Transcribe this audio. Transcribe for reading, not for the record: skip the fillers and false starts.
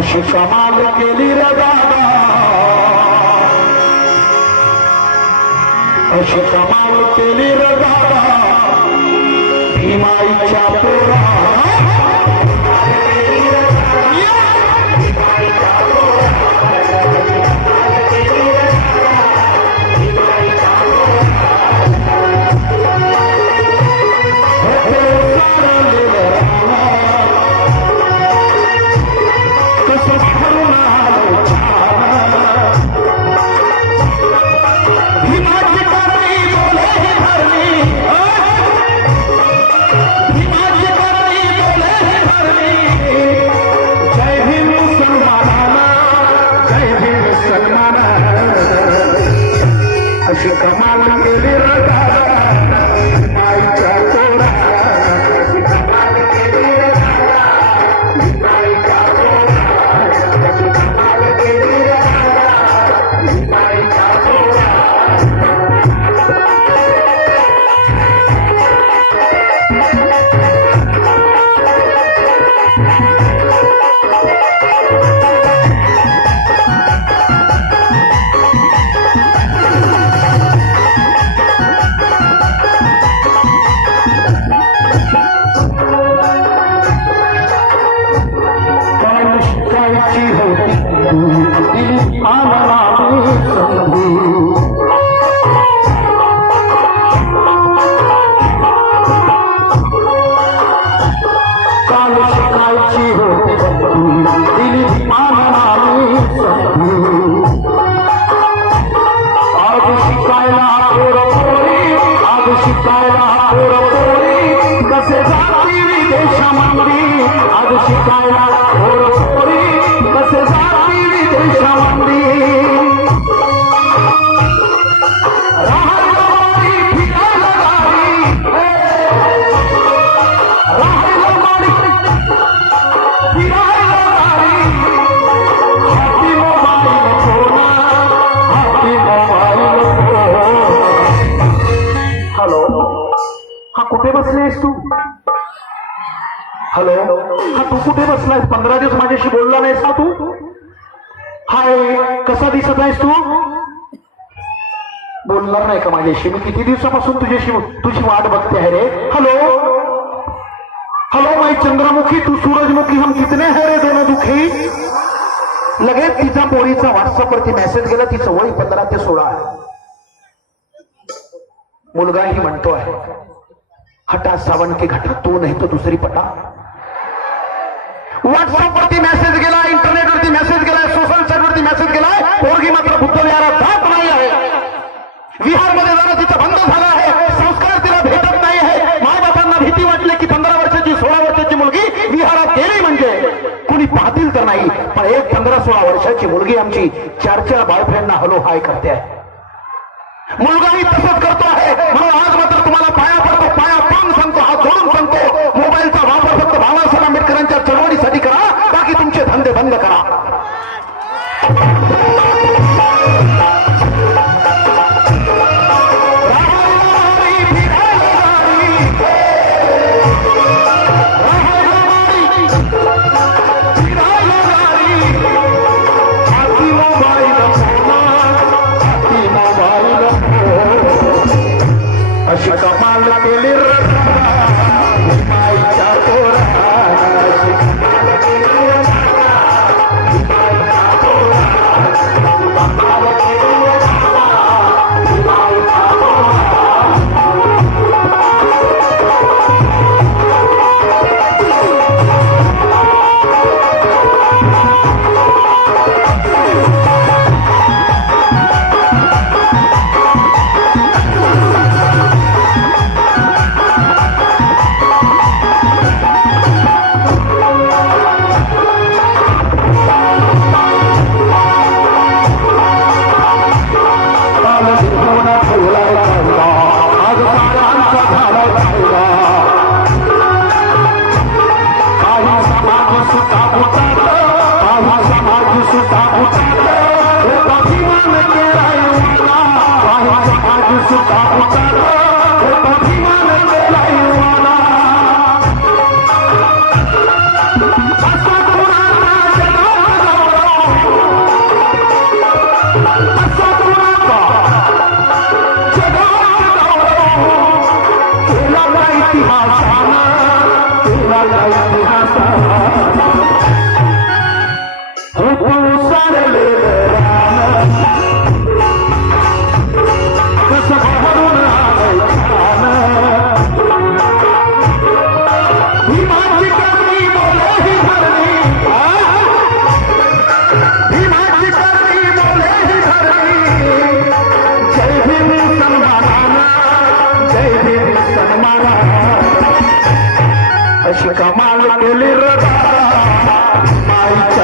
अशी कमाल केली रे दादा, अशी कमाल केली रे दादा, भीमाईच्या पोरा अशी कमाल केली रे दादा, भीमाईच्या पोरा अशी कमाल केली रे दादा, भीमाईच्या पोरा अशी कमाल केली रे दादा, भीमाईच्या पोरा कुठे बसलेस तू? हॅलो, हा तू कुठे बसलायस? 15 दिवस माझ्याशी बोलला नाहीस ना तू? हाय, कसा दिसत आहेस तू? बोलणार नाही का माझ्याशी? मी किती दिवसापासून तुझी वाट बघते आहे रे. हॅलो हॅलो, मैं चंद्रमुखी तू सूरजमुखी, हम कितने हैं रे दोनों दुखी. लगेच तिचा पोरीचा व्हॉट्सअपवरती मेसेज गेला. तिचं वय 15 ते 16 आहे. मुलगाही म्हणतो आहे, हटा सावन के घटा, तो नहीं तो दूसरी पटा. व्हॉट्सअप वरती मेसेज गेला, इंटरनेट वरती मेसेज गेलाय, सोशल साईट वरती मेसेज गेलाय. पोरगी मात्र बुद्ध विहारात जात नाही आहे. विहारमध्ये जाणं तिचं बंद झालं आहे. संस्कार तिला भेटत नाही आहे. मायबापांना भीती वाटली की 15 वर्षाची 16 वर्षाची मुलगी विहारात गेली म्हणजे कुणी पाहतील तर नाही, पण एक 15-16 वर्षाची मुलगी आमची 4 बॉयफ्रेंडना हलो हाय करते आहे. मुलगाही तसंच करतो आहे. म्हणून आज मात्र तुम्हाला पाया पडतो, पाया पान सांगतो, हात जोडून सांगतो, मोबाईलचा वापर फक्त बाबासाहेब आंबेडकरांच्या चळवळीसाठी करा, बाकी तुमचे धंदे बंद करा. अशी कमाल गेला इतिहासात हो तू सारलेलं रान कसं भरून आलंय छान भीमाची करणी बोले ही धरणी भीमाची करणी बोले ही धरणी जय भीम सन्माना जय भीम सन्माना अशी कमाल केली रडा माईच्या